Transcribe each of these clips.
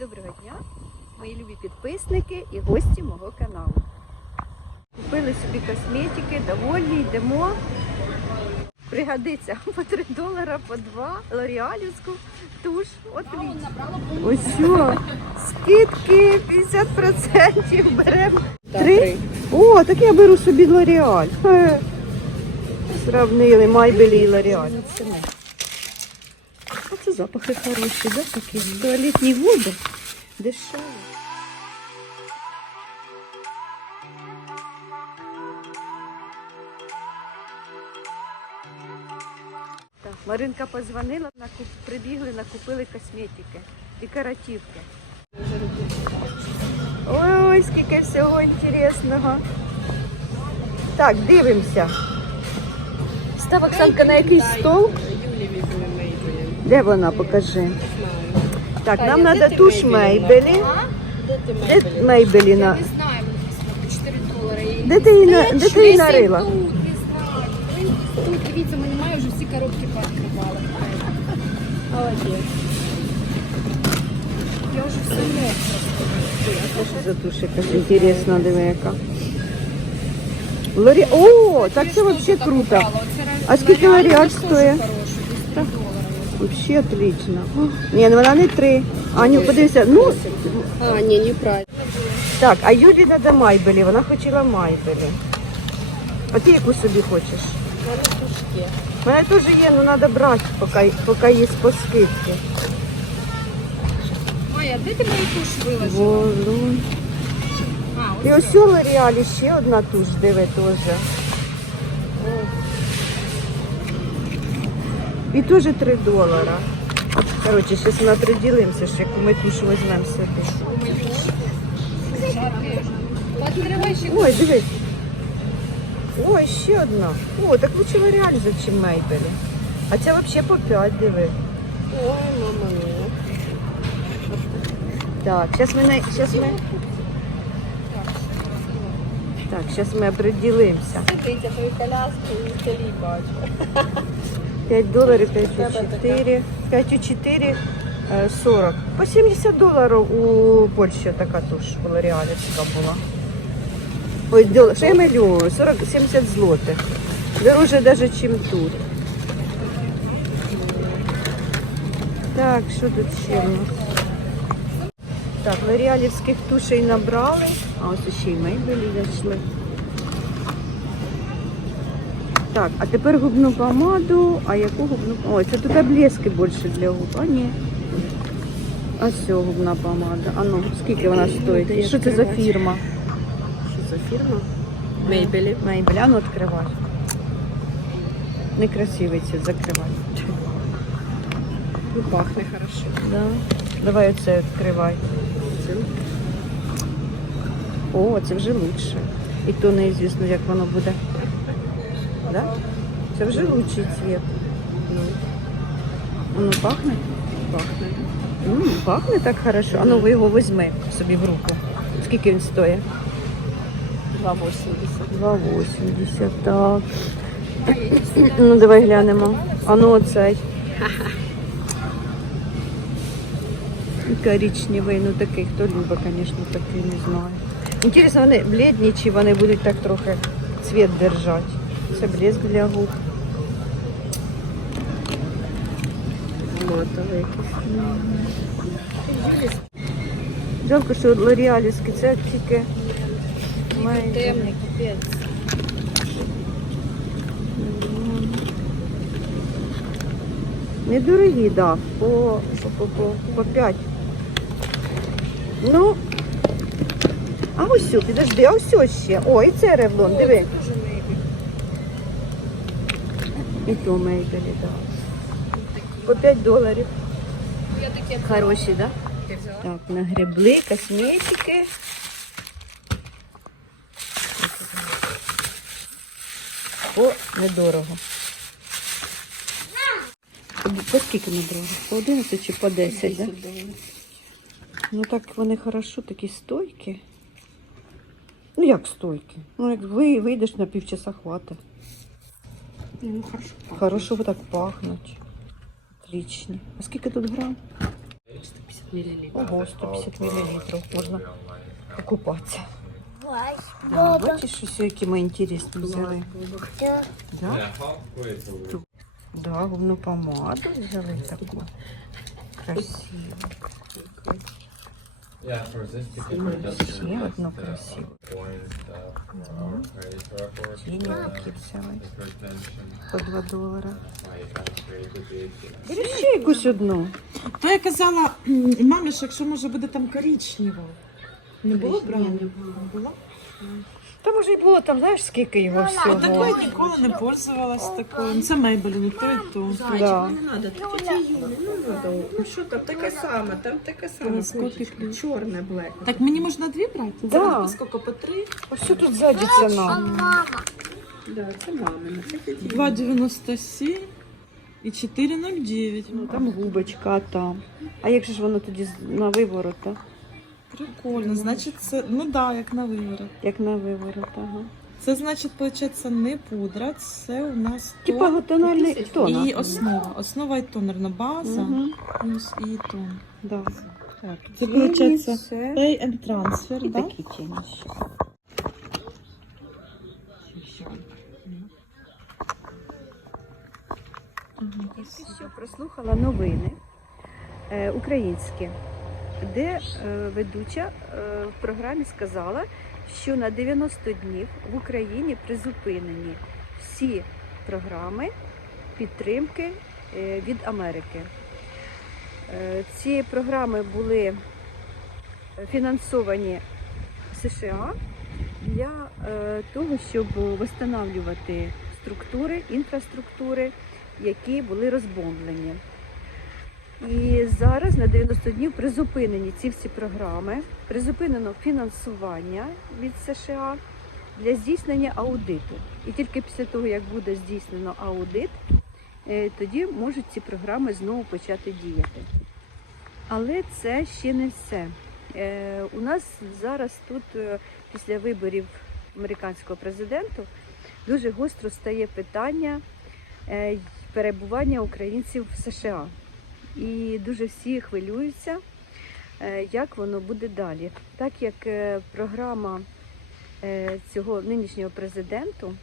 Доброго дня, мої любі підписники і гості мого каналу. Купили собі косметики, довольні, йдемо. Пригодиться по 3 долара, по 2, лоріалівську туш. Отлично. Ось скидки 50% беремо. Три? О, так я беру собі Лоріаль. Сравнили Майбелі і Лоріаль. Запахи хороші, да, такі? Туалетні води. Дешево. Так, Маринка позвонила, накуп... прибігли, накупили косметики, декоративки. Ой, скільки всього інтересного. Так, дивимося. Став Оксанка на якийсь стол. Де вона? Покажи. Так, нам треба туш Мейбелі. Де Мейбелі? на- Не знаю, по 4 долари. Де ти її, на- де ти її нарила? Тут, не знаю. Тут, дивіться, ми немає, вже всі коробки пооткривали. Молодець. Я вже все не. Що за туш якась інтересна, диви яка. Лорі... О, так це взагалі круто. А скільки L'Oreal стоїть? Вообще отлично. О, Ні, ну вона не три. Аню, подивися, ну, А, ні, неправильно. так, а Юлі треба Майбелі, вона хотіла Майбелі. А ти яку собі хочеш? У мене теж є, але треба брати, поки, поки є по скидці. Майя, де ти мою туш виложила? Волу. А, І ось у Лоріалі ще одна туш, диви теж. І теж 3 долара. Коротше, зараз ми определимося, що яку ми туш візьмемо ще. Ой, дивись. Ой, ще одна. О, так лучше Лоріаль за чим Мейбелі. А це взагалі по 5, диви. Ой, мама мія. Так, зараз ми, на- щас ми... Так, зараз ми определимося. Сидить, я твою коляску і бачу. 5 доларів, 5 у 4, 5 у 4, е, 40. По 70 доларів у Польщі така туш лоріалівська була. Ой, що я милю, 40-70 злотих. Дороже навіть, ніж тут. Так, що тут ще у нас? Так, лоріалівських тушей набрали, а ось ще й мейбелі зайшли. Так, а тепер губну помаду. А яку губну Ой, це тут блески більше для губ. А ні. А все, губна помада. А ну, скільки вона стоїть? Що це за фірма? Що за фірма? Мейбелі. Мейбель, а ну відкривай. Некрасивий цвіт, закривай. Ну, пахне хорошо. Да. Давай оце відкривай. О, це вже лучше. І то неізвісно, як воно буде. Да? Це вже лучший цвіт. Ну, Воно пахне? пахне. М, пахне так хорошо. А ну ви його візьми собі в руку. Скільки він стоїть? 2,80. 2,80, так. Ну, давай глянемо. А ну оцей. Коричневий, ну такий, хто любить, звісно, такий, не знаю. Інтересно, вони бледні чи вони будуть так трохи цвіт держати. Це блеск для губ. Матовий. Жалко, що лоріалівський, це тільки має. Темний, капець. Недорогі, да, по, по, по, по, по 5. Ну, а ось сю, підожди, а ось ось ще. О, і це ревлон, диви. І то мейбелі, да. По 5 доларів. Хороші, да? таке взяла. Так, нагребли косметики. По недорого. По скільки недорого? По 11 чи по 10, да? Ну так вони хорошо, такі стойкі. Ну як стойкі? Ну як ви вийдеш на півчаса хватить. Ну, хорошо. Хорошо так пахнуть. Отлично. А скільки тут грам? 150 миллилитров. Ого, 150 мл можна покупатися. Да, бачиш, що які ми інтересні взяли. Да? Да, губну помаду взяли таку. Красиву. Ще одну красиву. взяли. По 2 долара. my account created the Бери ще якусь одну. То я казала мамі, що якщо може буде там коричнево. Не було Коричневого брали? не було. Не було? Та може й було там, знаєш, скільки його Такою всього. ніколи не пользувалась такою. Ну, Це Мейбелін, і то, і то. Да. Не надо, тетя Юля, не надо. Ну що там таке саме, там таке саме. Котичка, Чорне, блек. Так мені можна дві брати? Да. Скільки по три? Ось що тут ззаді ціна. Да, це мамина, це тетя 2,97 і 4,09. Ну там губочка, а там. А як же ж воно тоді з- на виворот, а? Прикольно. Значить, це, ну так, да, як на виворот. Як на виворот, ага. Це значить, виходить, не пудра, це у нас Типа тон готональний Тисячу. тон. і основа. Основа і тонерна база, Угу. і тон. Да. Так, це виходить pay and transfer, І да? такі тіні. Тільки що прослухала новини е, українські, де е, ведуча е, в програмі сказала, що на 90 днів в Україні призупинені всі програми підтримки е, від Америки. Ці програми були фінансовані США для того, щоб встановлювати структури, інфраструктури, які були розбомблені. І зараз на 90 днів призупинені ці всі програми, призупинено фінансування від США для здійснення аудиту. І тільки після того, як буде здійснено аудит, е, тоді можуть ці програми знову почати діяти. Але це ще не все. Е, У нас зараз тут е, після виборів американського президенту дуже гостро стає питання перебування українців в США. І дуже всі хвилюються, е, як воно буде далі. Так як е, програма е, цього нинішнього президенту,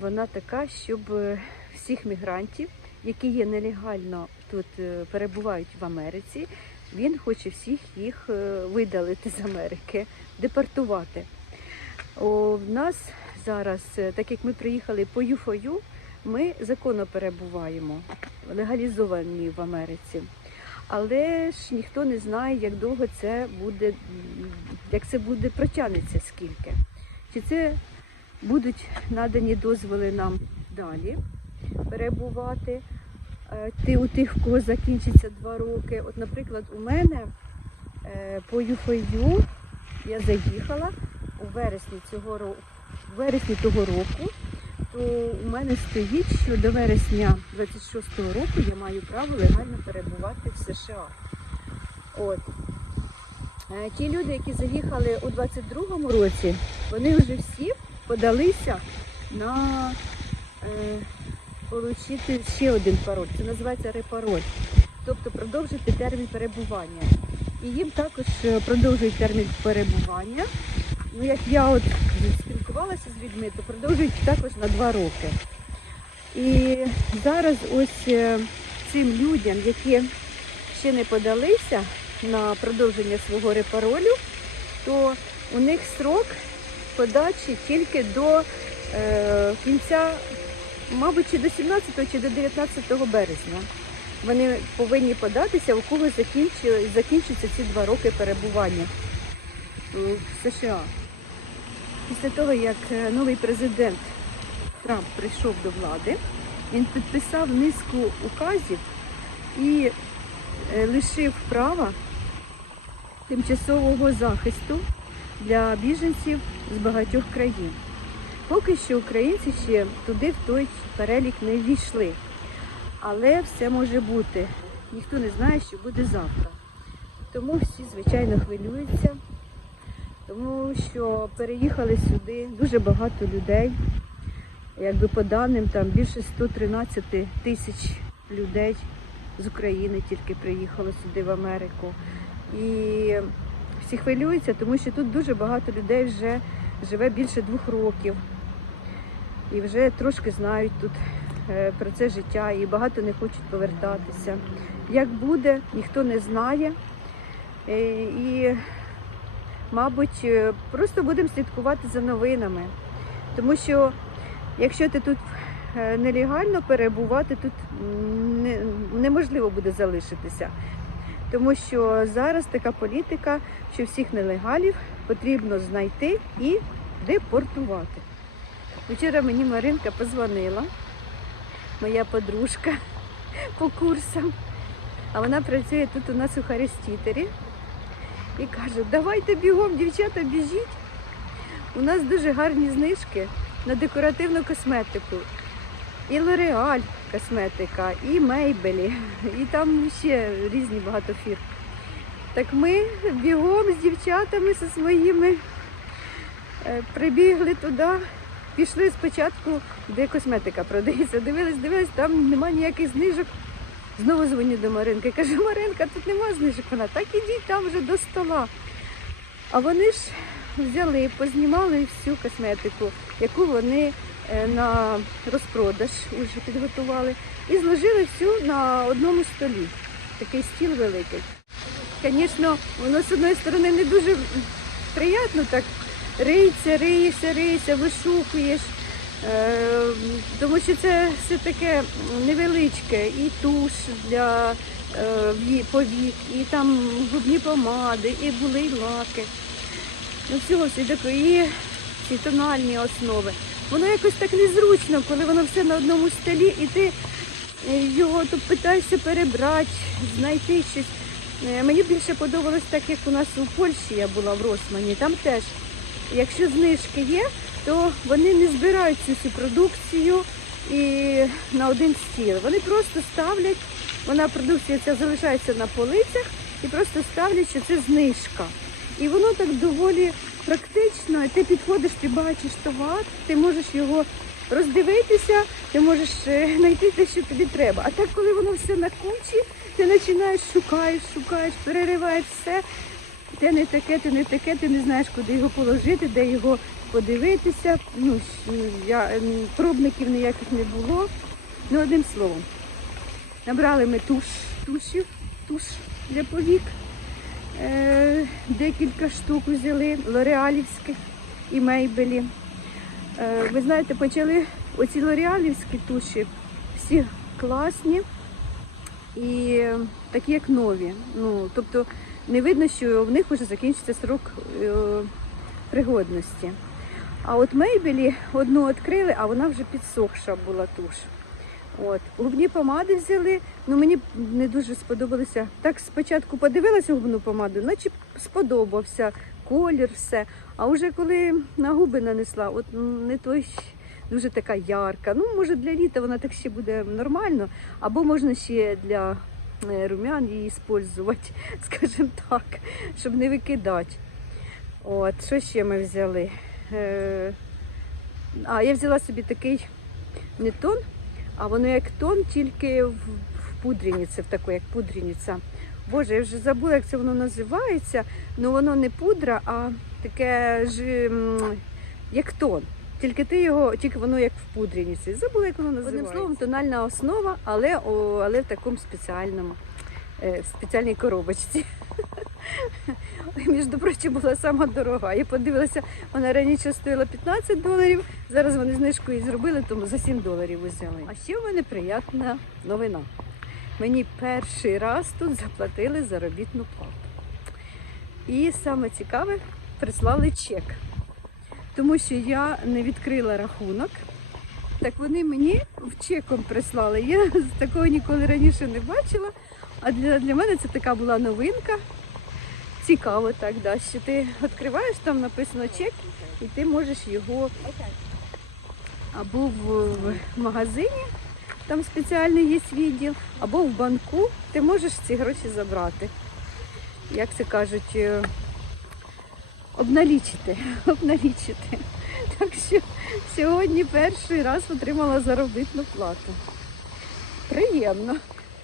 вона така, щоб всіх мігрантів, які є нелегально тут перебувають в Америці, він хоче всіх їх видалити з Америки, депортувати. В нас зараз, так як ми приїхали по ЮФОЮ, ми законно перебуваємо, легалізовані в Америці. Але ж ніхто не знає, як довго це буде, як це буде протягнеться скільки. Чи це будуть надані дозволи нам далі перебувати? Е, Ти у тих, в кого закінчиться два роки. От, наприклад, у мене е, по ЮФОЮ я заїхала у вересні цього року, у вересні того року, то у мене стоїть, що до вересня 26-го року я маю право легально перебувати в США. От. Е, Ті люди, які заїхали у 22-му році, вони вже всі подалися на е, отримати ще один пароль. Це називається репароль. Тобто продовжити термін перебування. І їм також е, продовжують термін перебування. Ну, як я от спілкувалася з людьми, то продовжують також на два роки. І зараз ось е, цим людям, які ще не подалися на продовження свого репаролю, то у них срок подачі тільки до е, кінця, мабуть, чи до 17 чи до 19 березня. Вони повинні податися, у кого закінчаться ці два роки перебування е, в США. Після того, як е, новий президент Трамп прийшов до влади, він підписав низку указів і е, лишив права тимчасового захисту для біженців з багатьох країн. Поки що українці ще туди в той перелік не ввійшли. Але все може бути. Ніхто не знає, що буде завтра. Тому всі, звичайно, хвилюються, тому що переїхали сюди дуже багато людей. Якби по даним, там більше 113 тисяч людей з України тільки приїхало сюди в Америку. І всі хвилюються, тому що тут дуже багато людей вже живе більше двох років. І вже трошки знають тут е, про це життя, і багато не хочуть повертатися. Як буде, ніхто не знає. Е, І, мабуть, е, просто будемо слідкувати за новинами. Тому що якщо ти тут е, нелегально перебувати, тут неможливо буде залишитися. Тому що зараз така політика, що всіх нелегалів потрібно знайти і депортувати. Вчора мені Маринка позвонила, моя подружка по курсам. А вона працює тут у нас у Харестітері і каже, давайте бігом, дівчата, біжіть. У нас дуже гарні знижки на декоративну косметику. І L'Oreal косметика, і Мейбелі, і там ще різні багато фір. Так ми бігом з дівчатами зі своїми е, прибігли туди, пішли спочатку, де косметика продається. Дивились, дивились, там немає ніяких знижок. Знову дзвоню до Маринки. Кажу, Маринка, тут нема знижок. Вона так ідіть там вже до стола. А вони ж взяли, познімали всю косметику, яку вони е, на розпродаж вже підготували, і зложили всю на одному столі. Такий стіл великий. Звісно, воно з одної сторони не дуже приємно так рийся, риєшся, риєшся, вишукуєш. Е, тому що це все таке невеличке, і туш для е, повік, і там губні помади, і були й лаки. Ну всього таке, і ці тональні основи. Воно якось так незручно, коли воно все на одному столі, і ти е, його тут питаєшся перебрати, знайти щось. Мені більше подобалось так, як у нас у Польщі я була в Росмані. Там теж, якщо знижки є, то вони не збирають цю всю продукцію і на один стіл. Вони просто ставлять, вона продукція ця залишається на полицях і просто ставлять, що це знижка. І воно так доволі практично. Ти підходиш, ти бачиш товар, ти можеш його роздивитися, ти можеш е, знайти те, що тобі треба. А так, коли воно все на кучі, ти починаєш шукаєш, шукаєш, перериваєш все. Те не таке, те не таке, ти не знаєш, куди його положити, де його подивитися. Ну, я, пробників ніяких не було. Ну, одним словом. Набрали ми туш, тушів, туш для повік. Е, декілька штук взяли, лореалівських і мейбелі. Е, ви знаєте, почали оці лореалівські туші, всі класні і такі, як нові. Ну, тобто не видно, що в них вже закінчиться срок е, пригодності. А от мейбелі одну відкрили, а вона вже підсохша була туш. От. Губні помади взяли, ну мені не дуже сподобалося. Так спочатку подивилася губну помаду, наче сподобався колір, все. А вже коли на губи нанесла, от не той дуже така ярка. Ну, може, для літа вона так ще буде нормально, або можна ще для румян її використовувати, скажімо так, щоб не викидати. От, що ще ми взяли? Е, А, я взяла собі такий не тон, а воно як тон, тільки в, пудрениці, в таку, як пудрениця. Боже, я вже забула, як це воно називається. Ну воно не пудра, а таке ж як тон. Тільки ти його, тільки воно як в пудрениці. Забула, як воно називається. Одним словом, тональна основа, але, о, але в такому спеціальному, е, в спеціальній коробочці. Між прочим, була сама дорога. Я подивилася, вона раніше стоїла 15 доларів, зараз вони знижку і зробили, тому за 7 доларів взяли. А ще в мене приємна новина. Мені перший раз тут заплатили заробітну плату. І саме цікаве, прислали чек. Тому що я не відкрила рахунок. Так вони мені в чеком прислали. Я такого ніколи раніше не бачила. А для, для мене це така була новинка. Цікаво так, да, що ти відкриваєш, там написано чек, і ти можеш його або в, магазині, там спеціальний є відділ, або в банку, ти можеш ці гроші забрати. Як це кажуть, е, обналічити. обналічити. Так що сьогодні перший раз отримала заробітну плату. Приємно.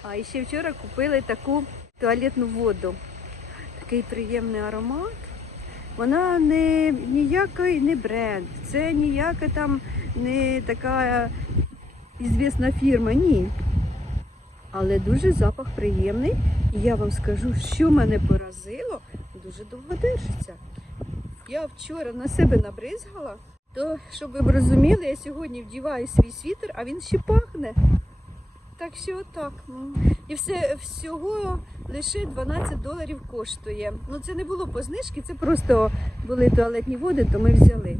А і ще вчора купили таку туалетну воду. Такий приємний аромат. Вона не ніякий не бренд, це ніяка там не така ізвісна фірма, ні. Але дуже запах приємний. І я вам скажу, що мене поразило, дуже довго держиться. Я вчора на себе набризгала, то, щоб ви розуміли, я сьогодні вдіваю свій світер, а він ще пахне. Так що отак. І все всього лише 12 доларів коштує. Ну це не було по знижці, це просто були туалетні води, то ми взяли.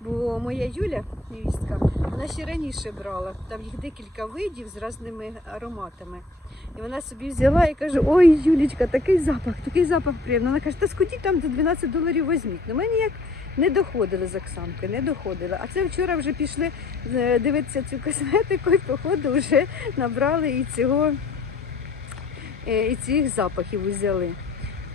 Бо моя Юля, невістка, вона ще раніше брала. Там їх декілька видів з різними ароматами. І вона собі взяла і каже: Ой, Юлічка, такий запах, такий запах приємний. Вона каже, та скотіть там за 12 доларів візьміть. Ну ми ніяк не доходили з Оксанки, не доходили. А це вчора вже пішли е, дивитися цю косметику і походу вже набрали і цього е, і цих запахів узяли.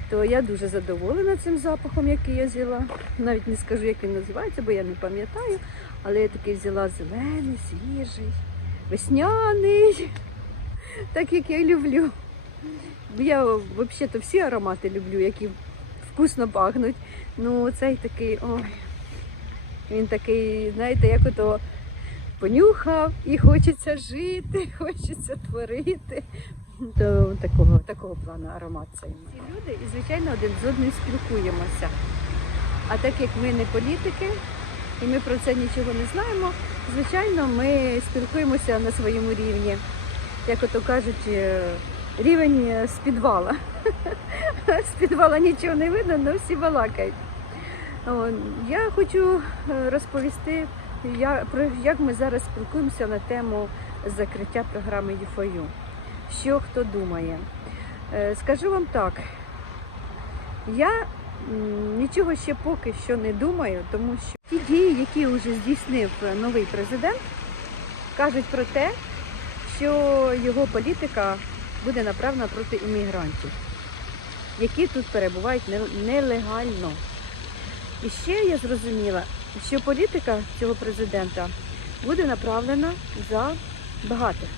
То я дуже задоволена цим запахом, який я взяла. Навіть не скажу, як він називається, бо я не пам'ятаю. Але я такий взяла зелений, свіжий, весняний, так як я люблю. Я взагалі всі аромати люблю, які вкусно пахнуть. Ну, цей такий, ой, він такий, знаєте, як ото понюхав і хочеться жити, хочеться творити. До такого, такого плану аромат цей. Ці люди і, звичайно, один з одним спілкуємося. А так як ми не політики і ми про це нічого не знаємо, звичайно, ми спілкуємося на своєму рівні. Як ото кажуть, е, рівень е, з підвала. З підвала нічого не видно, але всі балакають. Я хочу е, розповісти, як ми зараз спілкуємося на тему закриття програми ЮФОЮ. Що хто думає? Е, Скажу вам так, я нічого ще поки що не думаю, тому що ті дії, які вже здійснив е, новий президент, кажуть про те, що його політика буде направлена проти іммігрантів, які тут перебувають нелегально. І ще я зрозуміла, що політика цього президента буде направлена за багатих,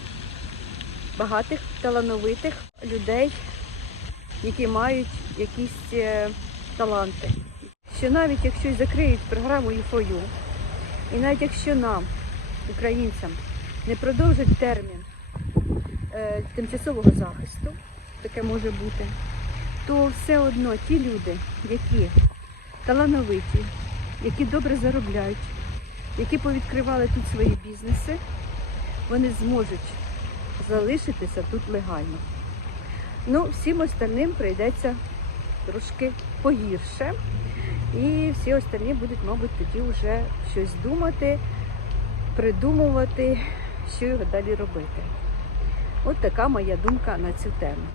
багатих, талановитих людей, які мають якісь е, таланти. Що навіть якщо закриють програму ЮФОЮ, і навіть якщо нам, українцям, не продовжать термін е, тимчасового захисту, таке може бути, то все одно ті люди, які талановиті, які добре заробляють, які повідкривали тут свої бізнеси, вони зможуть залишитися тут легально. Ну, всім остальним прийдеться трошки погірше. І всі остальні будуть, мабуть, тоді вже щось думати, придумувати, що його далі робити. От така моя думка на цю тему.